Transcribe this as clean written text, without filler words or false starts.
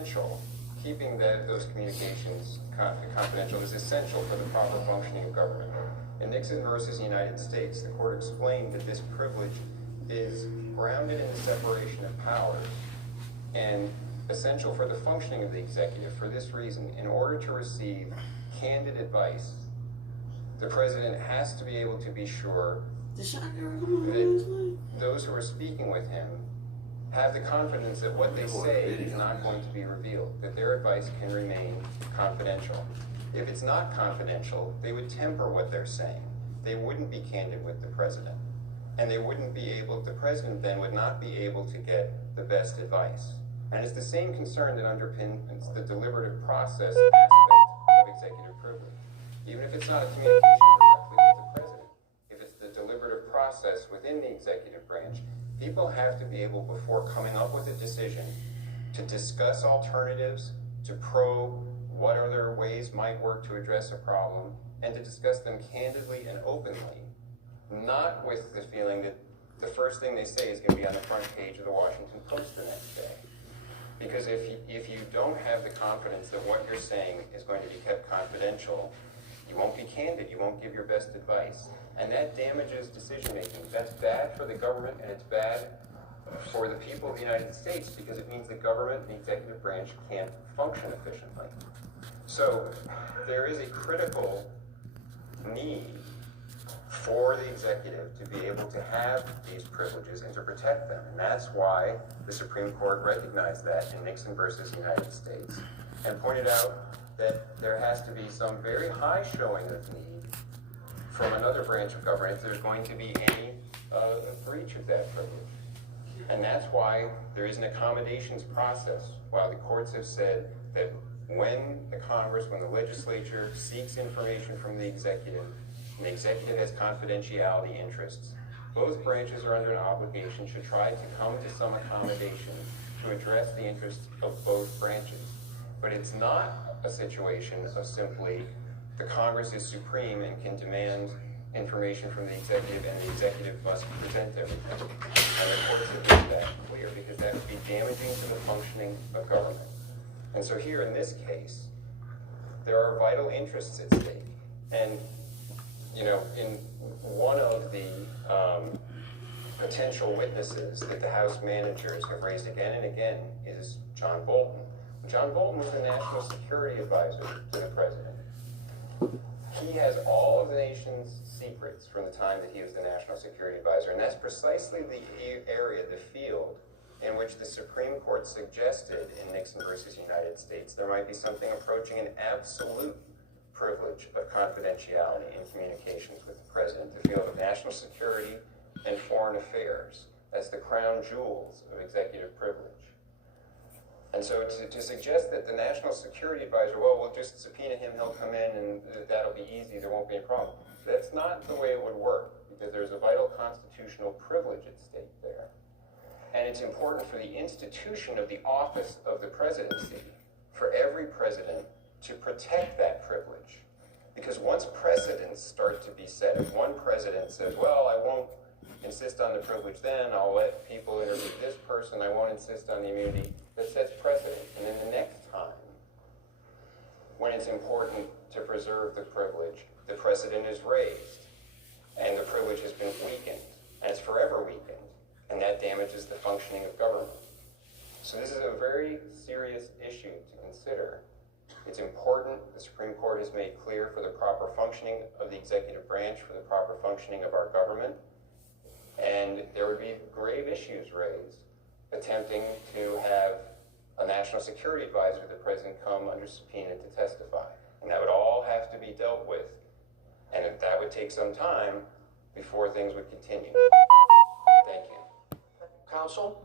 essential. Keeping those communications confidential is essential for the proper functioning of government. In Nixon versus United States, the court explained that this privilege is grounded in the separation of powers and essential for the functioning of the executive. For this reason, in order to receive candid advice, the president has to be able to be sure that those who are speaking with him have the confidence that what they say is not going to be revealed, that their advice can remain confidential. If it's not confidential, they would temper what they're saying. They wouldn't be candid with the president. And they wouldn't be able, the president then would not be able to get the best advice. And it's the same concern that underpins the deliberative process aspect of executive privilege. Even if it's not a communication directly with the president, if it's the deliberative process within the executive branch, people have to be able, before coming up with a decision, to discuss alternatives, to probe what other ways might work to address a problem, and to discuss them candidly and openly, not with the feeling that the first thing they say is going to be on the front page of the Washington Post the next day. Because if you don't have the confidence that what you're saying is going to be kept confidential, you won't be candid, you won't give your best advice. And that damages decision making. That's bad for the government, and it's bad for the people of the United States, because it means the government and the executive branch can't function efficiently. So there is a critical need for the executive to be able to have these privileges and to protect them. And that's why the Supreme Court recognized that in Nixon versus United States and pointed out that there has to be some very high showing of need from another branch of government if there's going to be any breach of that privilege. And that's why there is an accommodations process. While the courts have said that when the Congress, when the legislature seeks information from the executive, and the executive has confidentiality interests, both branches are under an obligation to try to come to some accommodation to address the interests of both branches. But it's not a situation of simply the Congress is supreme and can demand information from the executive, and the executive must present everything. And the courts have made that clear, because that would be damaging to the functioning of government. And so here in this case, there are vital interests at stake. And you know, in one of the potential witnesses that the House managers have raised again and again is John Bolton. John Bolton was the national security advisor to the president. He has all of the nation's secrets from the time that he was the national security advisor, and that's precisely the area, the field, in which the Supreme Court suggested in Nixon versus United States there might be something approaching an absolute privilege of confidentiality in communications with the president, the field of national security and foreign affairs. That's the crown jewels of executive privilege. And so to suggest that the national security advisor, well, we'll just subpoena him, he'll come in, and that'll be easy, there won't be a problem. That's not the way it would work, because there's a vital constitutional privilege at stake there. And it's important for the institution of the office of the presidency, for every president, to protect that privilege. Because once precedents start to be set, if one president says, well, I won't insist on the privilege then, I'll let people interview this person, I won't insist on the immunity, that sets precedent. And then the next time, when it's important to preserve the privilege, the precedent is raised, and the privilege has been weakened, and it's forever weakened, and that damages the functioning of government. So this is a very serious issue to consider. It's important, the Supreme Court has made clear, for the proper functioning of the executive branch, for the proper functioning of our government, and there would be grave issues raised attempting to have a national security advisor, the president, come under subpoena to testify. And that would all have to be dealt with, and that would take some time before things would continue. Thank you. Counsel?